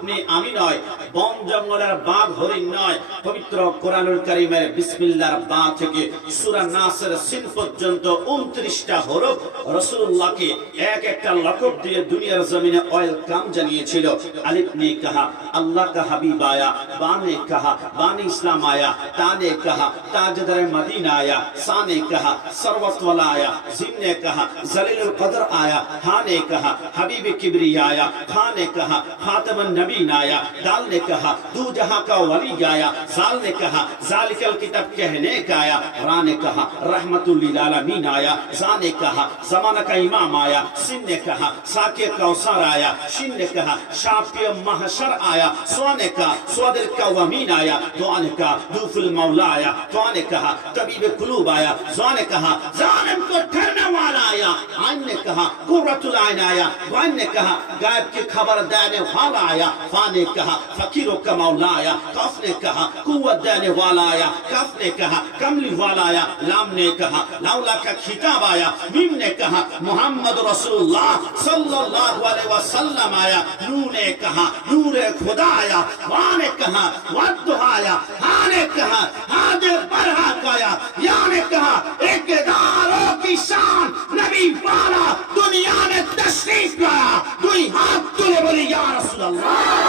আপনি আমি নয়, বন জঙ্গলের বাঘ হরিণ নয়, পবিত্র কোরআনুল কারীমের বিসমিল্লাহর বা থেকে সূরা নাসের সিন পর্যন্ত 29টা হরফ রাসূলুল্লাহকে এক একটা লকব দিয়ে দুনিয়ার জমিনে ওয়েলকাম জানিয়েছিল। अलिफ ने कहा अल्लाह का हबीब आया, बा ने कहा बानी इस्लाम आया, ता ने कहा ताजदर मदीना आया, सा ने कहा सरवत वाला आया, जिम ने कहा जलीलुल कदर आया, हा ने कहा हबीब किबरिया आया, खा ने कहा खातमुन नबीन आया, दाल ने कहा दू जहां का वली आया, जाल ने कहा जालिकल किताब कहने का आया, रा ने कहा रहमतुल लिल आलमीन आया, जा ने कहा जमाना का इमाम आया, सिन ने कहा साके कौसर आया, शिन ने कहा शाफी महशर आया, सोने का स्वादिल कवामीन आया, दुआ ने कहा दूफुल मौला आया, दुआ ने कहा तबीब कुलूब आया, जुआ ने कहा जालिम को ठहरने वाला आया, आइन ने कहा कुर्रतुल आइन आया, वाइन ने कहा गायब की खबर देने वाला आया, फा ने कहा फकीरों का मौला आया, कफ ने कहा कुव्वत देने वाला आया, कफ ने कहा कमली वाला आया, लाम ने कहा लौला का खिताब आया, मीम ने कहा मोहम्मद रसूलुल्लाह सल्लल्लाहु अलैहि वसल्लम आया, नून ने कहा नूरे खुदा आया, वा ने कहा वद्दुहा आया, हा ने कहा हादे बरहा आया, या ने कहा इक़दारों की शान नबी वाला दुनिया ने तशरीफ लाया, दुई हाथ तुले बोले या रसूल अल्लाह।